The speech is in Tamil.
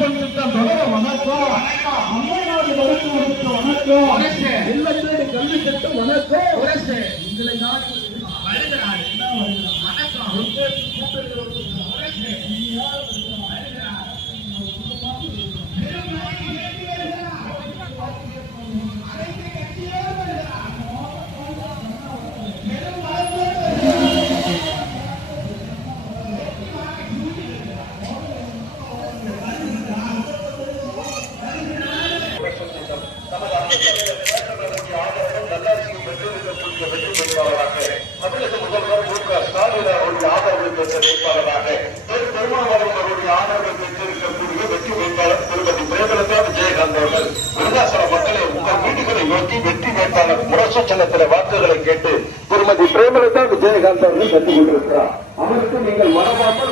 வீரப்பன் திட்டம் தொடர வணக்கம். அம்மைநாடு மருத்துவருக்கு வணக்கம். இல்லத்தேடி கல்வி திட்டம் வணக்கம். உங்களை நாடு தமிழக முதல்வர் மு.க. ஸ்டாலின் அவருடைய ஆதரவை பெற்ற வேட்பாளராக பெருமாவளவன் அவருடைய ஆதரவை பெற்றிருக்கக்கூடிய வெற்றி வேட்பாளர் திருமதி பிரேமலதா விஜயகாந்த் அவர்கள் விருதாசலம் மக்களை உங்கள் வீடுகளை நோக்கி வெற்றி வேட்பாளர் முரசு சின்னத்தில வாக்குகளை கேட்டு திருமதி பிரேமலதா விஜயகாந்த் அவர்கள் கற்றுக் கொண்டிருக்கிறார். அவருக்கு நீங்கள் மனமாமல்